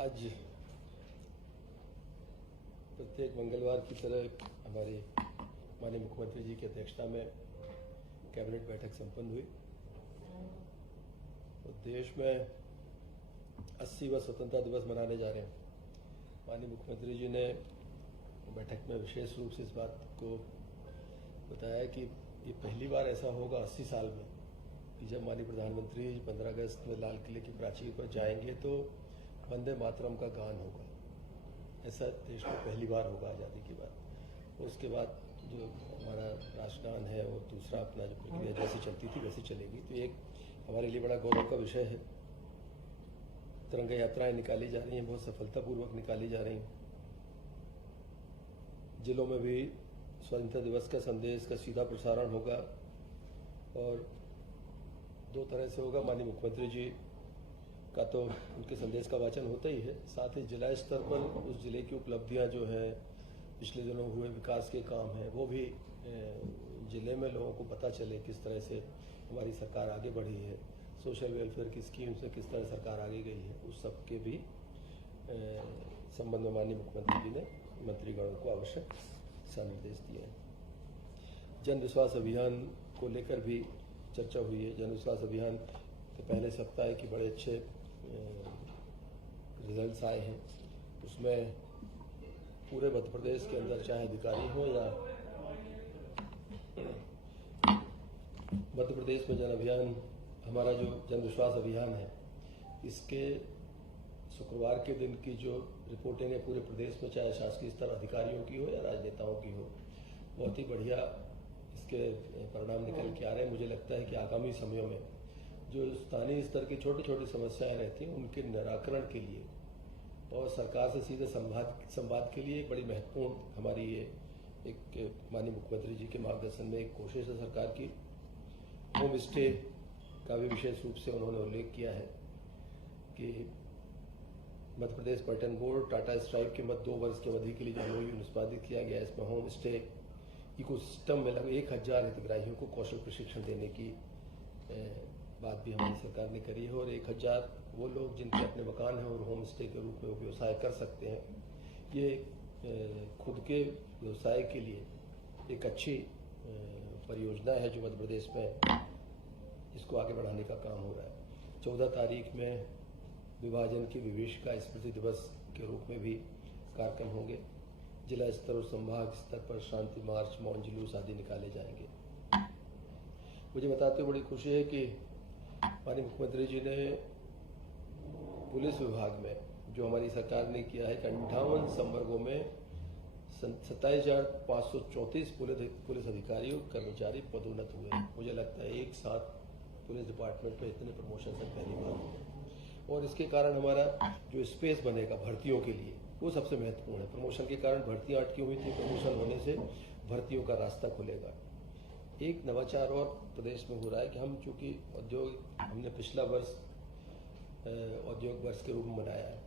आज प्रत्येक मंगलवार की तरह हमारे माननीय मुख्यमंत्री जी की अध्यक्षता में कैबिनेट बैठक संपन्न हुई। तो देश में 80वां स्वतंत्रता दिवस मनाने जा रहे हैं। माननीय मुख्यमंत्री जी ने बैठक में विशेष रूप से इस बात को बताया कि ये पहली बार ऐसा होगा 80 साल में कि जब माननीय प्रधानमंत्री 15 अगस्त में लाल किले की प्राचीर पर जाएंगे तो वंदे मातरम का गान होगा। ऐसा देश में पहली बार होगा आज़ादी के बाद। उसके बाद जो हमारा राष्ट्रगान है और दूसरा अपना जो प्रक्रिया जैसी चलती थी वैसी चलेगी। तो एक हमारे लिए बड़ा गौरव का विषय है। तिरंगा यात्राएं निकाली जा रही हैं, बहुत सफलतापूर्वक निकाली जा रही हैं। जिलों में भी स्वतंत्रता दिवस का संदेश का सीधा प्रसारण होगा और दो तरह से होगा। माननीय मुख्यमंत्री जी का तो उनके संदेश का वाचन होता ही है, साथ ही जिला स्तर पर उस जिले की उपलब्धियां जो है, पिछले दिनों हुए विकास के काम हैं, वो भी जिले में लोगों को पता चले किस तरह से हमारी सरकार आगे बढ़ी है, सोशल वेलफेयर की स्कीम से किस तरह सरकार आगे गई है। उस सब के भी संबंध में माननीय मुख्यमंत्री जी ने मंत्रीगणों को आवश्यक दिशा निर्देश दिए हैं। जन विश्वास अभियान को लेकर भी चर्चा हुई है। जन विश्वास अभियान के पहले सप्ताह के बड़े अच्छे रिजल्ट्स आए हैं। उसमें पूरे मध्य प्रदेश के अंदर चाहे अधिकारी हो या मध्य प्रदेश में जन अभियान, हमारा जो जन विश्वास अभियान है, इसके शुक्रवार के दिन की जो रिपोर्टिंग है पूरे प्रदेश में, चाहे शासकीय स्तर अधिकारियों की हो या राजनेताओं की हो, बहुत ही बढ़िया इसके परिणाम निकल के आ रहे हैं। मुझे लगता है कि आगामी समयों में जो स्थानीय स्तर की छोटी छोटी समस्याएं रहती हैं उनके निराकरण के लिए और सरकार से सीधे संवाद के लिए एक बड़ी महत्वपूर्ण हमारी ये एक माननीय मुख्यमंत्री जी के मार्गदर्शन में एक कोशिश है सरकार की। होम स्टे का भी विशेष रूप से उन्होंने उल्लेख किया है कि मध्य प्रदेश पर्यटन बोर्ड टाटा स्ट्राइक के मध्य 2 वर्ष की अवधि के लिए जो MOU निष्पादित किया गया है, इसमें होम स्टे इकोसिस्टम में लगभग 1000 हितग्राहियों को कौशल प्रशिक्षण देने की बात भी हमारी सरकार ने करी है और 1000 वो लोग जिनके अपने मकान हैं और होम स्टे के रूप में व्यवसाय कर सकते हैं। ये खुद के व्यवसाय के लिए एक अच्छी परियोजना है जो मध्य प्रदेश में इसको आगे बढ़ाने का काम हो रहा है। 14 तारीख में विभाजन की विभीषिका स्मृति दिवस के रूप में भी कार्यक्रम होंगे। जिला स्तर और संभाग स्तर पर शांति मार्च, मौन जुलूस आदि निकाले जाएंगे। मुझे बताते हुए बड़ी खुशी है कि माननीय मुख्यमंत्री जी ने पुलिस विभाग में जो हमारी सरकार ने किया है कि 58 संवर्गों में 27,534 पुलिस अधिकारी और कर्मचारी पदोन्नत हुए हैं। मुझे लगता है एक साथ पुलिस डिपार्टमेंट में इतने प्रमोशन से पहली बार हुए और इसके कारण हमारा जो स्पेस बनेगा भर्तियों के लिए वो सबसे महत्वपूर्ण है। प्रमोशन के कारण भर्तियां अटकी हुई थी, प्रमोशन होने से भर्तियों का रास्ता खुलेगा। एक नवाचार और प्रदेश में हो रहा है कि हम चूंकि उद्योग हमने पिछला वर्ष औद्योगिक वर्ष के रूप में मनाया है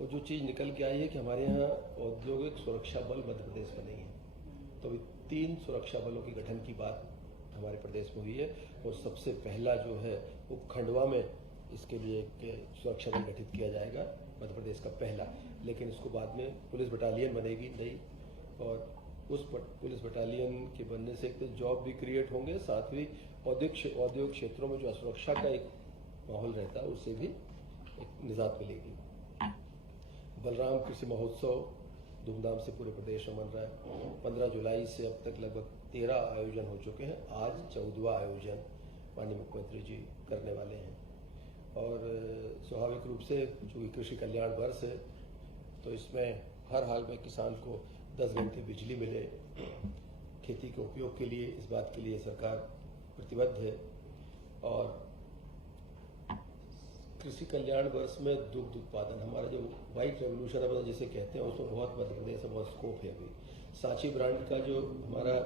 और जो चीज़ निकल के आई है कि हमारे यहाँ औद्योगिक सुरक्षा बल मध्य प्रदेश में नहीं है। तो 3 सुरक्षा बलों के गठन की बात हमारे प्रदेश में हुई है और सबसे पहला जो है वो खंडवा में इसके लिए एक सुरक्षा बल गठित किया जाएगा, मध्य प्रदेश का पहला। लेकिन इसको बाद में पुलिस बटालियन बनेगी नई और उस पुलिस बटालियन के बनने से एक तो जॉब भी क्रिएट होंगे, साथ ही औद्योगिक क्षेत्रों में जो असुरक्षा का एक माहौल रहता है उससे भी एक निजात मिलेगी। बलराम कृषि महोत्सव धूमधाम से पूरे प्रदेश में मन रहा है। 15 जुलाई से अब तक लगभग 13 आयोजन हो चुके हैं। आज 14वां आयोजन माननीय मुख्यमंत्री जी करने वाले हैं और स्वाभाविक रूप से चूँकि कृषि कल्याण वर्ष है तो इसमें हर हाल में किसान को 10 घंटे बिजली मिले खेती के उपयोग के लिए, इस बात के लिए सरकार प्रतिबद्ध है। और कृषि कल्याण वर्ष में दुग्ध उत्पादन, हमारा जो व्हाइट रेवोल्यूशन है जिसे कहते हैं, उसमें बहुत मध्य प्रदेश में बहुत स्कोप है। अभी सांची ब्रांड का जो हमारा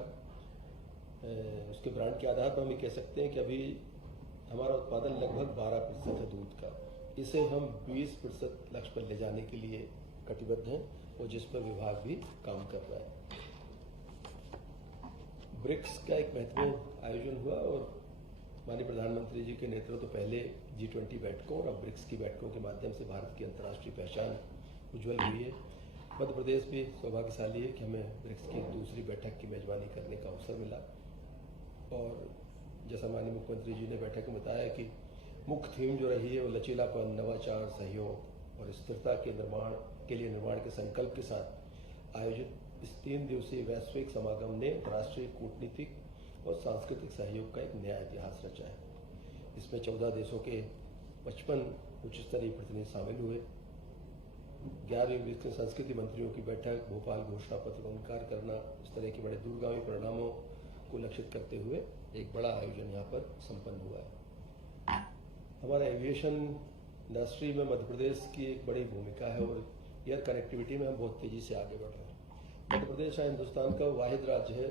उसके ब्रांड के आधार पर हम ये कह सकते हैं कि अभी हमारा उत्पादन लगभग 12% है दूध का। इसे हम 20% लक्ष्य पर ले जाने के लिए कटिबद्ध हैं और जिस पर विभाग भी काम कर रहा है। ब्रिक्स का एक महत्वपूर्ण आयोजन हुआ और माननीय प्रधानमंत्री जी के नेतृत्व तो पहले G20 बैठकों और अब ब्रिक्स की बैठकों के माध्यम से भारत की अंतर्राष्ट्रीय पहचान उज्जवल हुई है। मध्य प्रदेश भी सौभाग्यशाली है कि हमें ब्रिक्स की दूसरी बैठक की मेजबानी करने का अवसर मिला। और जैसा माननीय मुख्यमंत्री जी ने बैठक में बताया कि मुख्य थीम जो रही है वो लचीलापन, नवाचार, सहयोग और स्थिरता के निर्माण के संकल्प के साथ आयोजित इस 3 दिवसीय वैश्विक समागम ने राष्ट्रीय कूटनीतिक और सांस्कृतिक सहयोग का एक नया इतिहास रचा है। इसमें 14 देशों के 55 उच्च स्तरीय प्रतिनिधि शामिल हुए। 11वीं विश्व संस्कृति मंत्रियों की बैठक, भोपाल घोषणा पत्र को अंगीकार करना, इस तरह के बड़े दूरगामी परिणामों को लक्षित करते हुए एक बड़ा आयोजन यहाँ पर संपन्न हुआ है। हमारा एविएशन इंडस्ट्री में मध्य प्रदेश की एक बड़ी भूमिका है और एयर कनेक्टिविटी में हम बहुत तेजी से आगे बढ़ रहे हैं। मध्य प्रदेश हिंदुस्तान का वाहिद राज्य है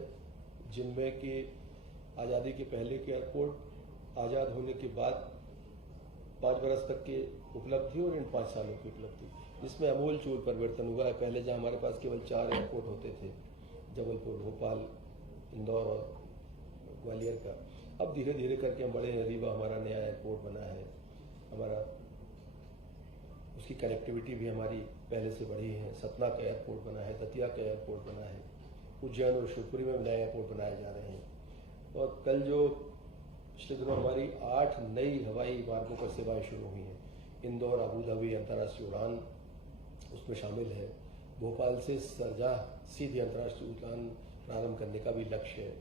जिनमें कि आज़ादी के पहले के एयरपोर्ट, आज़ाद होने के बाद 5 बरस तक की उपलब्धि और इन 5 सालों की उपलब्धि, इसमें अमूल चूल परिवर्तन हुआ है। पहले जहाँ हमारे पास केवल 4 एयरपोर्ट होते थे, जबलपुर, भोपाल, इंदौर और ग्वालियर का, अब धीरे धीरे करके हम बड़े हैं। रीवा हमारा नया एयरपोर्ट बना है, हमारा उसकी कनेक्टिविटी भी हमारी पहले से बढ़ी है। सतना का एयरपोर्ट बना है, दतिया का एयरपोर्ट बना है, उज्जैन और शिवपुरी में नए एयरपोर्ट बनाए जा रहे हैं। और कल जो पिछले दिनों हमारी 8 नई हवाई मार्गों पर सेवाएं शुरू हुई हैं। इंदौर अबू धाबी अंतर्राष्ट्रीय उड़ान उसमें शामिल है। भोपाल से सरजाह सीधी अंतर्राष्ट्रीय उड़ान प्रारंभ करने का भी लक्ष्य है।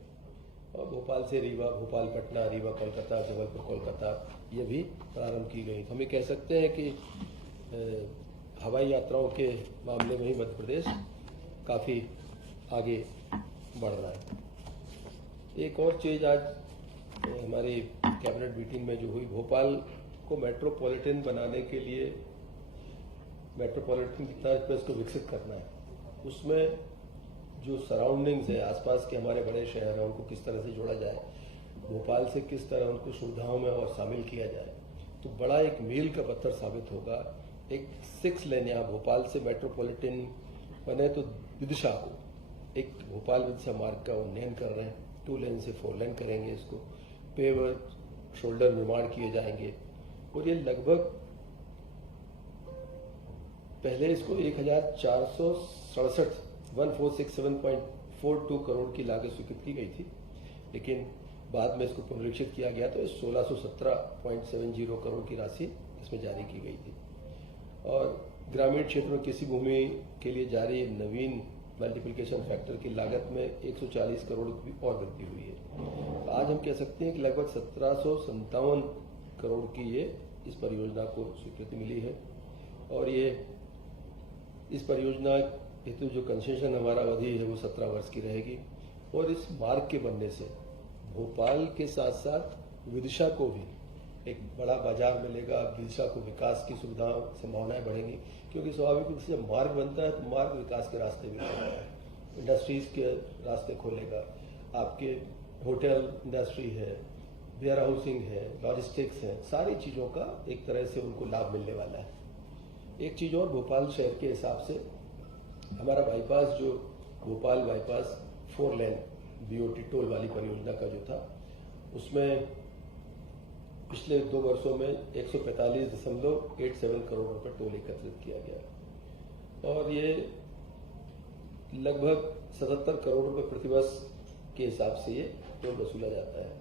और भोपाल से रीवा, भोपाल पटना, रीवा कोलकाता, जबलपुर कोलकाता, ये भी प्रारंभ की गई। तो हम ये कह सकते हैं कि हवाई यात्राओं के मामले में ही मध्य प्रदेश काफ़ी आगे बढ़ रहा है। एक और चीज़ आज हमारी कैबिनेट मीटिंग में जो हुई, भोपाल को मेट्रोपॉलिटन बनाने के लिए मेट्रोपॉलिटन की तर्ज पर इसको विकसित करना है। उसमें जो सराउंडिंग्स है, आसपास के हमारे बड़े शहर हैं, उनको किस तरह से जोड़ा जाए, भोपाल से किस तरह उनको सुविधाओं में और शामिल किया जाए, तो बड़ा एक मील का पत्थर साबित होगा। एक 6 लेन यहाँ भोपाल से मेट्रोपॉलिटन बने तो विदिशा को एक भोपाल विदिशा मार्ग का उन्नयन कर रहे हैं। 2 लेन से 4 लेन करेंगे, इसको पेवर शोल्डर निर्माण किए जाएंगे और ये लगभग पहले इसको 1467.42 करोड़ की लागत स्वीकृत की गई थी, लेकिन बाद में इसको पुनरीक्षित किया गया तो 1617.70 करोड़ की राशि इसमें जारी की गई थी। और ग्रामीण क्षेत्रों में कृषि भूमि के लिए जारी नवीन मल्टीप्लिकेशन फैक्टर की लागत में 140 करोड़ की और वृद्धि हुई है। आज हम कह सकते हैं कि लगभग 1757 करोड़ की ये इस परियोजना को स्वीकृति मिली है। और ये इस परियोजना हेतु जो कंसेशन हमारा अवधि है वो 17 वर्ष की रहेगी। और इस मार्ग के बनने से भोपाल के साथ साथ विदिशा को भी एक बड़ा बाजार मिलेगा। विदिशा को विकास की सुविधाओं संभावनाएं बढ़ेंगी, क्योंकि स्वाभाविक रूप से जब मार्ग बनता है तो मार्ग विकास के रास्ते भी खोलता है, इंडस्ट्रीज के रास्ते खोलेगा। आपके होटल इंडस्ट्री है, वेयर हाउसिंग है, लॉजिस्टिक्स है, सारी चीज़ों का एक तरह से उनको लाभ मिलने वाला है। एक चीज़ और, भोपाल शहर के हिसाब से हमारा बाईपास, जो भोपाल बाईपास 4 लेन BOT टोल वाली परियोजना का जो था, उसमें पिछले 2 वर्षों में 145.87 करोड़ रुपए टोल एकत्रित किया गया और ये लगभग 77 करोड़ रुपए प्रतिवर्ष के हिसाब से ये टोल वसूला जाता है।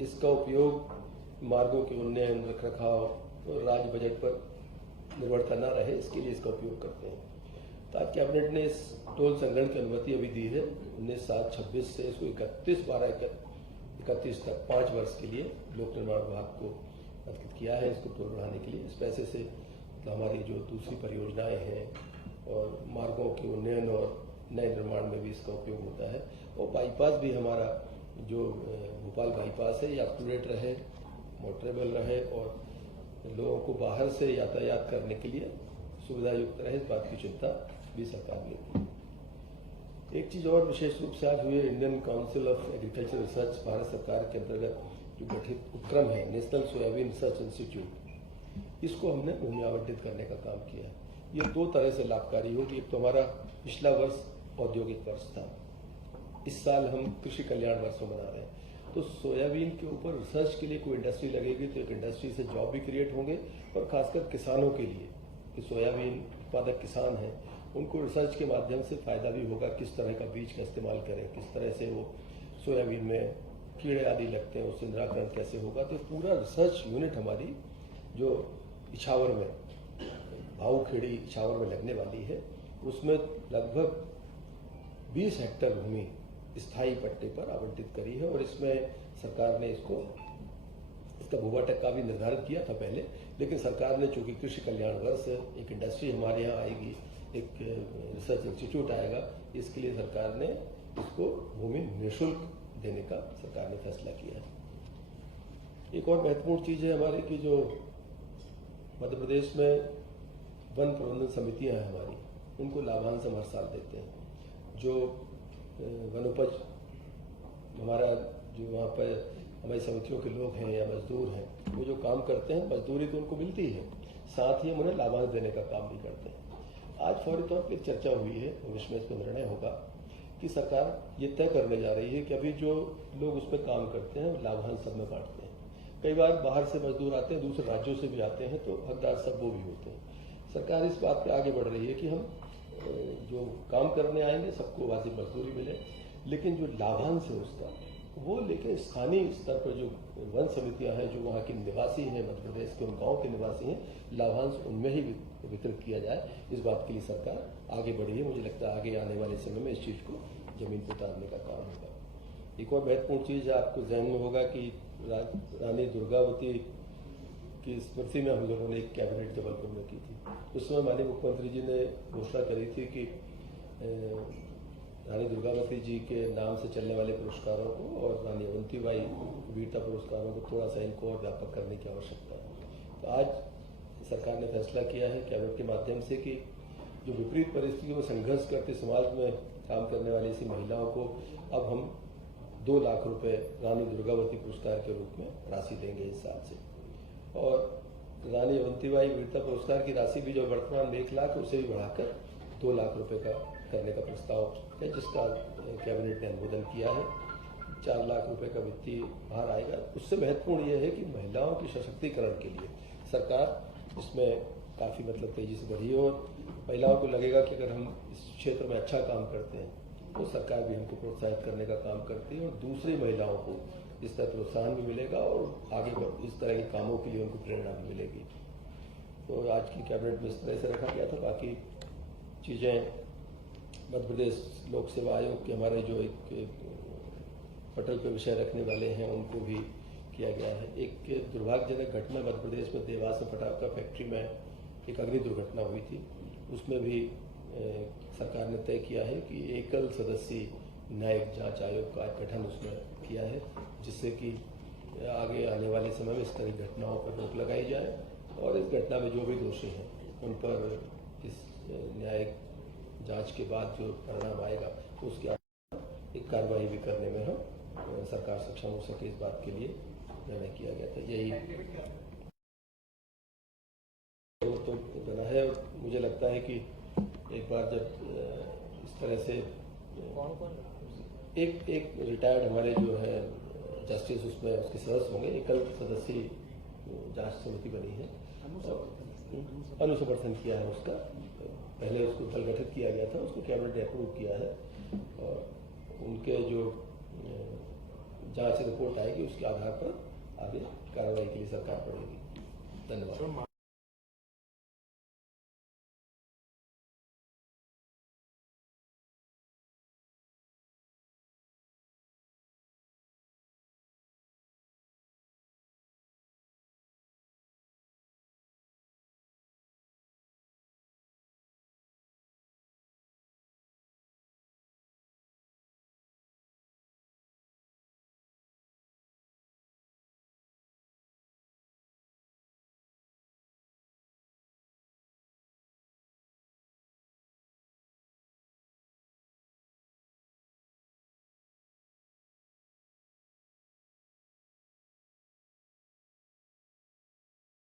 इसका उपयोग मार्गों के उन्नयन, रखरखाव और राज्य बजट पर निर्भरता न रहे, इसके लिए इसका उपयोग करते हैं। तो आज कैबिनेट ने इस टोल संग्रहण की अनुमति अभी दी है 19/7/26 से इसको 31/12/31 तक 5 वर्ष के लिए लोक निर्माण विभाग को अंकित किया है इसको टोल बढ़ाने के लिए। इस पैसे से तो हमारी जो दूसरी परियोजनाएं हैं और मार्गों के उन्नयन और नए निर्माण में भी इसका उपयोग होता है। और बाईपास भी हमारा जो भोपाल बाईपास है ये अप टू डेट रहे, मोटरेबल रहे और लोगों को बाहर से यातायात करने के लिए सुविधा युक्त रहे, इस बात की चिंता भी सरकार लेती है। एक चीज़ और विशेष रूप से आज हुई, Indian council of agriculture research Bharat सरकार के अंतर्गत जो गठित उपक्रम है नेशनल सोयाबीन रिसर्च इंस्टीट्यूट, इसको हमने भूमि आवंटित करने का काम किया है। ये 2 तरह से लाभकारी होगी। एक तो हमारा पिछला वर्ष औद्योगिक वर्ष था, इस साल हम कृषि कल्याण वर्ष मना रहे हैं तो सोयाबीन के ऊपर रिसर्च के लिए कोई इंडस्ट्री लगेगी तो एक इंडस्ट्री से जॉब भी क्रिएट होंगे, और खासकर किसानों के लिए कि सोयाबीन उत्पादक किसान हैं उनको रिसर्च के माध्यम से फ़ायदा भी होगा, किस तरह का बीज का इस्तेमाल करें, किस तरह से वो सोयाबीन में कीड़े आदि लगते हैं उससे निराकरण कैसे होगा। तो पूरा रिसर्च यूनिट हमारी जो इछावर में भाऊखेड़ी इछावर में लगने वाली है, उसमें लगभग 20 हेक्टेयर भूमि स्थायी पट्टे पर आवंटित करी है। और इसमें सरकार ने इसका भूभाटक का भी निर्धारित किया था पहले, लेकिन सरकार ने चूंकि कृषि कल्याण वर्ष एक इंडस्ट्री हमारे यहाँ आएगी, एक रिसर्च इंस्टीट्यूट आएगा, इसके लिए सरकार ने इसको भूमि निःशुल्क देने का सरकार ने फैसला किया है। एक और महत्वपूर्ण चीज़ है हमारी कि जो मध्य प्रदेश में वन प्रबंधन समितियां हैं हमारी, उनको लाभांश हम हर साल देते हैं। जो वनोपज हमारा जो वहाँ पर हमारी समितियों के लोग हैं या मजदूर हैं, वो जो काम करते हैं मजदूरी तो उनको मिलती है, साथ ही हम उन्हें लाभांश देने का काम भी करते हैं। आज फौरी तौर पर चर्चा हुई है, भविष्य में इस पर निर्णय होगा कि सरकार ये तय करने जा रही है कि अभी जो लोग उस पर काम करते हैं वो लाभांश सब में बांटते हैं। कई बार बाहर से मजदूर आते हैं, दूसरे राज्यों से भी आते हैं, तो हकदार सब वो भी होते हैं। सरकार इस बात पे आगे बढ़ रही है कि हम जो काम करने आएंगे सबको वाजिब मजदूरी मिले, लेकिन जो लाभांश है उसका वो लेकिन स्थानीय स्तर पर जो वन समितियां हैं, जो वहाँ के निवासी हैं, मध्य प्रदेश के उन गाँव के निवासी हैं, लाभांश उनमें ही वितरित किया जाए, इस बात के लिए सरकार आगे बढ़ी है। मुझे लगता है आगे आने वाले समय में इस चीज़ को जमीन पर उतारने का काम होगा। एक और महत्वपूर्ण चीज़ आपको जहन में होगा कि रानी दुर्गावती की स्मृति में हम लोगों ने एक कैबिनेट जबलपुर में की थी। उस समय माननीय मुख्यमंत्री जी ने घोषणा करी थी कि रानी दुर्गावती जी के नाम से चलने वाले पुरस्कारों को और रानी अवंतीबाई वीरता पुरस्कारों को थोड़ा सा इनको और व्यापक करने की आवश्यकता है। तो आज सरकार ने फैसला किया है कैबिनेट के माध्यम से कि जो विपरीत परिस्थितियों में संघर्ष करते समाज में काम करने वाली ऐसी महिलाओं को अब हम 2 लाख रुपए रानी दुर्गावती पुरस्कार के रूप में राशि देंगे इस साल से। और रानी अवंतीबाई वीरता पुरस्कार की राशि भी जो वर्तमान में 1 लाख उसे भी बढ़ाकर 2 लाख रुपए का करने का प्रस्ताव है, जिसका कैबिनेट ने अनुमोदन किया है। 4 लाख रुपए का वित्तीय भार आएगा। उससे महत्वपूर्ण यह है कि महिलाओं के सशक्तिकरण के लिए सरकार इसमें काफ़ी तेजी से बढ़ी है, और महिलाओं को लगेगा कि अगर हम इस क्षेत्र में अच्छा काम करते हैं तो सरकार भी हमको प्रोत्साहित करने का काम करती है, और दूसरी महिलाओं को इस तरह प्रोत्साहन भी मिलेगा और आगे इस तरह के कामों के लिए उनको प्रेरणा भी मिलेगी। तो आज की कैबिनेट में इस तरह से रखा गया था। बाकी चीज़ें मध्य प्रदेश लोक सेवा आयोग के हमारे जो एक पटल पे विषय रखने वाले हैं उनको भी किया गया है। एक दुर्भाग्यजनक घटना मध्य प्रदेश में देवास में पटाखा फैक्ट्री में एक अग्नि दुर्घटना हुई थी। उसमें भी सरकार ने तय किया है कि एकल सदस्यीय न्यायिक जांच आयोग का गठन उसमें किया है, जिससे कि आगे आने वाले समय में इस तरह की घटनाओं पर रोक लगाई जाए, और इस घटना में जो भी दोषी हैं उन पर इस न्यायिक जांच के बाद जो परिणाम आएगा उसके आधार एक कार्रवाई भी करने में हम सरकार सक्षम हो सके, इस बात के लिए निर्णय किया गया था। यही तो बना है। और मुझे लगता है कि एक बार जब इस तरह से एक रिटायर्ड हमारे जो है जस्टिस उसमें उसके सदस्य होंगे, एकल सदस्यीय जांच समिति बनी है, अनुसमर्थन किया है उसका। पहले उसको दल गठित किया गया था, उसको कैबिनेट ने अप्रूव किया है, और उनके जो जांच रिपोर्ट आएगी उसके आधार पर आगे कार्रवाई के लिए सरकार बढ़ेगी। धन्यवाद।